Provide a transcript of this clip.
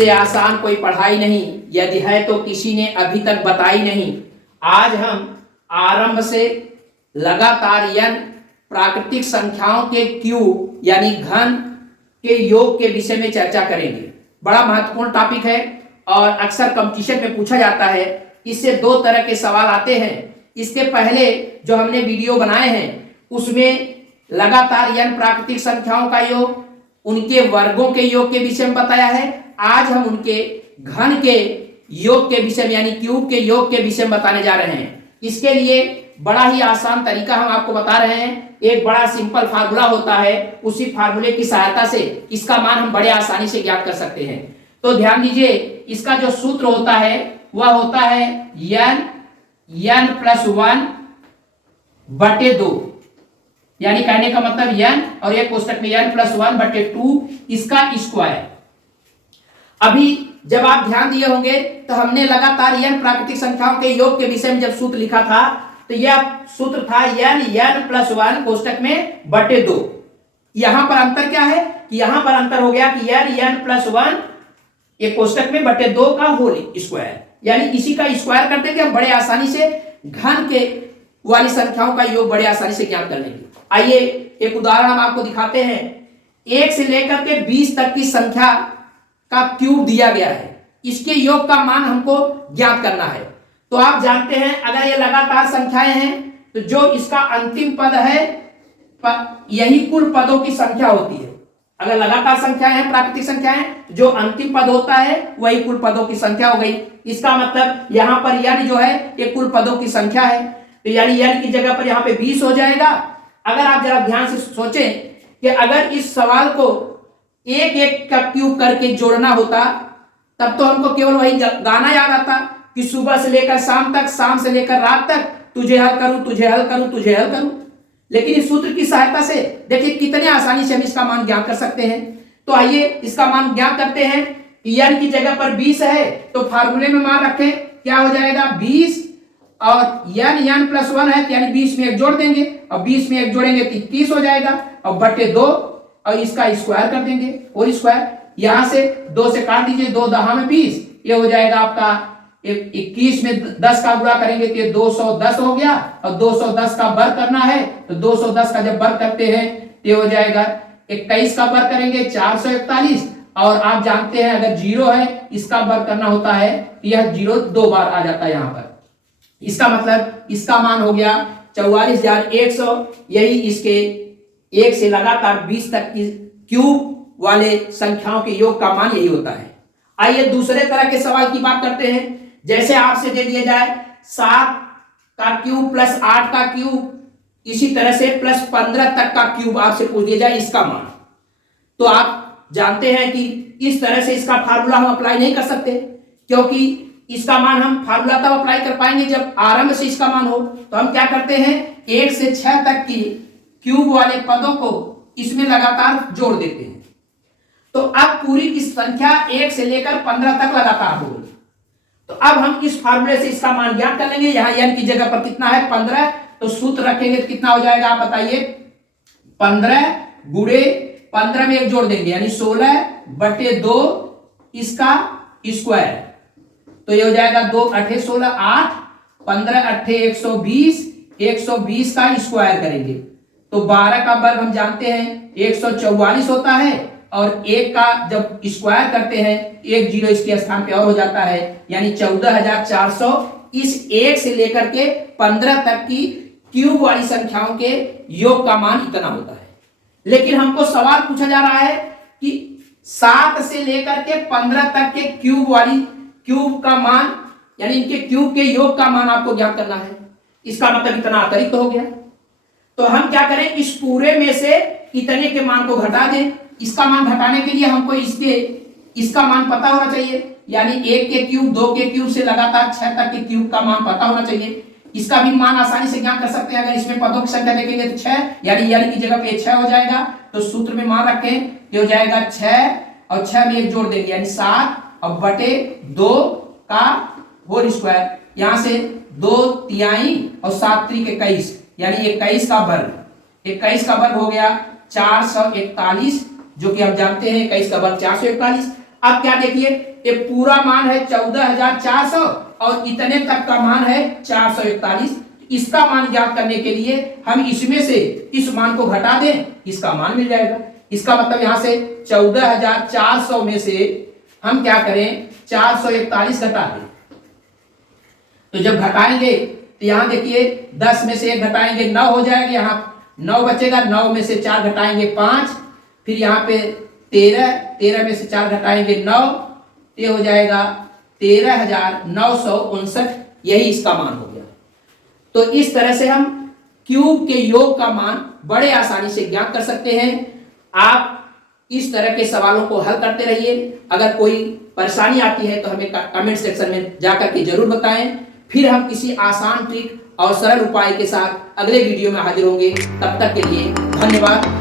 इससे आसान कोई पढ़ाई नहीं, यदि है तो किसी ने अभी तक बताई नहीं। आज हम आरंभ से लगातार n प्राकृतिक संख्याओं के क्यूब यानी घन के योग के विषय में चर्चा करेंगे। बड़ा महत्वपूर्ण टॉपिक है और अक्सर कंपटीशन में पूछा जाता है। इससे दो तरह के सवाल आते हैं। इसके पहले जो हमने वीडियो बनाए हैं उसमें लगातार n प्राकृतिक संख्याओं का योग, उनके वर्गों के योग के विषय में बताया है। आज हम उनके घन के योग के विषय में यानी क्यूब के योग के विषय में बताने जा रहे हैं। इसके लिए बड़ा ही आसान तरीका हम आपको बता रहे हैं। एक बड़ा सिंपल फार्मूला होता है, उसी फार्मूले की सहायता से इसका मान हम बड़े आसानी से ज्ञात कर सकते हैं। तो ध्यान दीजिए, इसका जो सूत्र होता है वह होता है n प्लस 1 बटे 2, यानी कहने का मतलब n और एक कोष्टक में n प्लस 1 बटे 2 इसका स्क्वायर। अभी जब आप ध्यान दिए होंगे तो हमने लगातार n प्राकृतिक संख्याओं के योग के विषय में जब सूत्र लिखा था तो यह सूत्र था n प्लस 1 कोष्टक में बटे 2। यहां पर अंतर क्या है कि यहां पर अंतर हो गया कि n प्लस 1 एक कोष्टक में बटे 2 का होल स्क्वायर, यानी इसी का स्क्वायर कर देंगे हम बड़े आसानी से घन के वाली संख्याओं का योग बड़े आसानी से ज्ञात कर लेंगे। आइए एक उदाहरण हम आपको दिखाते हैं। 1 से लेकर के 20 तक की संख्या का क्यूब दिया गया है, इसके योग का मान हमको ज्ञात करना है। तो आप जानते हैं अगर ये लगातार संख्याएं हैं तो जो इसका अंतिम पद है यही कुल पदों की संख्या होती है। अगर लगातार संख्याएं हैं प्राकृतिक संख्याएं, जो अंतिम पद होता है वही कुल पदों की संख्या हो गई। इसका मतलब यहाँ पर n जो है ये कुल पदों की संख्या है, तो यानी n की जगह पर यहाँ पे 20 हो जाएगा। अगर आप जरा ध्यान से सोचें कि अगर इस सवाल को एक एक का क्यूब करके जोड़ना होता तब तो हमको केवल वही गाना याद आता कि सुबह से लेकर शाम तक, शाम से लेकर रात तक तुझे हल करूं, तुझे हल करूं, तुझे हल करूं। लेकिन इस सूत्र की सहायता से देखिए कितने आसानी से हम इसका मान ज्ञात कर सकते हैं। तो आइए इसका मान ज्ञात करते हैं। n की जगह पर 20 है तो फार्मूले में मान रखें, क्या हो जाएगा 20 और n प्लस 1 है यानी 20 में एक जोड़ देंगे और 20 में एक जोड़ेंगे तो 21 हो जाएगा और बटे 2 और इसका स्क्वायर कर देंगे और स्क्वायर यहां से 2 से काट दीजिए, 2 दहा में 20, ये हो जाएगा आपका 21 में 10 का गुणा करेंगे तो ये 210 हो गया और 210 का वर्ग करना है तो 210 का जब वर्ग करते हैं तो हो जाएगा 21 का वर्ग करेंगे 441 और आप जानते हैं अगर 0 है इसका वर्ग करना होता है तो यह 0 2 बार आ जाता है यहाँ पर। इसका मतलब इसका मान हो गया 44,100। यही इसके 1 से लगातार 20 तक की क्यूब वाले संख्याओं के योग का मान यही होता है। आइए दूसरे तरह के सवाल की बात करते हैं। जैसे आपसे दे दिया जाए 7 का क्यूब प्लस 8 का क्यूब, इसी तरह से प्लस 15 तक का क्यूब आपसे पूछ दिया जाए इसका मान, तो आप जानते हैं कि इस तरह से इसका फार्मूला हम अप्लाई नहीं कर सकते, क्योंकि इसका मान हम फार्मूला तब अप्लाई कर पाएंगे जब आरंभ से इसका मान हो। तो हम क्या करते हैं 1 से 6 तक की क्यूब वाले पदों को इसमें लगातार जोड़ देते हैं। तो अब पूरी की संख्या 1 से लेकर 15 तक लगातार हो गई। तो अब हम इस फार्मूले से इसका मान ज्ञात कर लेंगे। यहाँ n की जगह पर कितना है 15, तो सूत्र रखेंगे तो कितना हो जाएगा आप बताइए 15 गुणे 15 में एक जोड़ देंगे यानी 16 बटे 2 इसका स्क्वायर, तो ये हो जाएगा 2 8 16 8 15 8 120, 120 का स्क्वायर करेंगे तो 12 का वर्ग हम जानते हैं 144 होता है और 1 का जब स्क्वायर करते हैं 1 0 इसके स्थान पे और हो जाता है यानी 14,400। इस 1 से लेकर के 15 तक की क्यूब वाली संख्याओं के योग का मान इतना होता है। लेकिन हमको सवाल पूछा जा रहा है कि 7 से लेकर के 15 तक के क्यूब का मान यानी इनके क्यूब के योग का मान आपको ज्ञात करना है। इसका मतलब इतना अतिरिक्त हो गया, तो हम क्या करें इस पूरे में से इतने के मान को घटा दें। इसका मान घटाने के लिए हमको इसका मान पता होना चाहिए, यानी 1 के क्यूब 2 के क्यूब से लगातार 6 तक के क्यूब का मान पता होना चाहिए। इसका भी मान आसानी से ज्ञात कर सकते हैं। अगर इसमें पदों की संख्या देखेंगे तो 6 यानी n की जगह पे 6 हो जाएगा, तो सूत्र में मान रखें ये हो जाएगा 6 और 6 में एक जोड़ देंगे यानी 7 और बटे 2 का होल स्क्वायर, यहां से 2 तिहाई और 7 त्रिक 21 यानी 21 का वर्ग, 21 का वर्ग हो गया 441, जो कि हम जानते हैं 21 का वर्ग 441। अब क्या देखिए, ये पूरा मान है 14,400 और इतने तक का मान है 441। इसका मान ज्ञात करने के लिए हम इसमें से इस मान को घटा दें, इसका मान मिल जाएगा। इसका मतलब यहां से 14,400 में से हम क्या करें, 441 घटा दें। तो जब घटाएंगे तो यहां देखिए 10 में से 1 घटाएंगे 9 हो जाएगा, यहां 9 बचेगा, 9 में से 4 घटाएंगे 5, फिर यहां पे 13 में से 4 घटाएंगे 9, ये हो जाएगा 13,959। यही इसका मान हो गया। तो इस तरह से हम क्यूब के योग का मान बड़े आसानी से ज्ञात कर सकते हैं। आप इस तरह के सवालों को हल करते रहिए। अगर कोई परेशानी आती है तो हमें कमेंट सेक्शन में जाकर के जरूर बताएं। फिर हम किसी आसान ट्रिक और सरल उपाय के साथ अगले वीडियो में हाजिर होंगे। तब तक के लिए धन्यवाद।